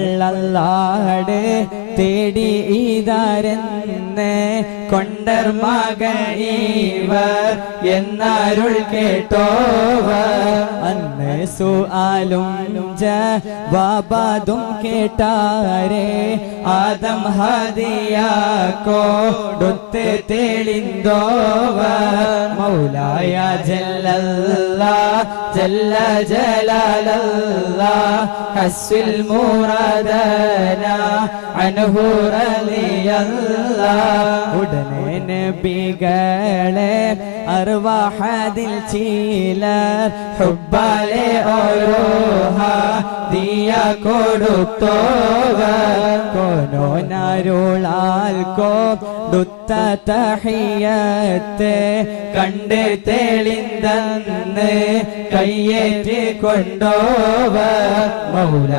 കണ്ടഫള്ളാട് തേടി ഇതാരെന്ന് കൊണ്ടർ മകനീവർ എന്നരുൾ കേട്ടോവർ അന്ന് സുആലും ജവാബതും കേട്ടാരേ ആദം ഹദിയാക്കോടുത്ത് തെളിന്തോവർ മൗലായ ജല്ലല്ലാഹ് ജല്ല ജലാലല്ലാഹ് ഹസ്വിൽ മുറാദനാ അൻഹു റളിയല്ലാഹ് ഉടനെ നബികളെ അർവാഹദിൽ ചിലർ ഹുബ്ബാലെ ഓരോ ഹദിയ കൊടുത്തോവർ കോനോനരുളാൽ കൊടുത്ത തഹിയത്ത് കണ്ട് തെളിന്തന്ന് കയ്യേറ്റി കൊണ്ടോവർ മൗല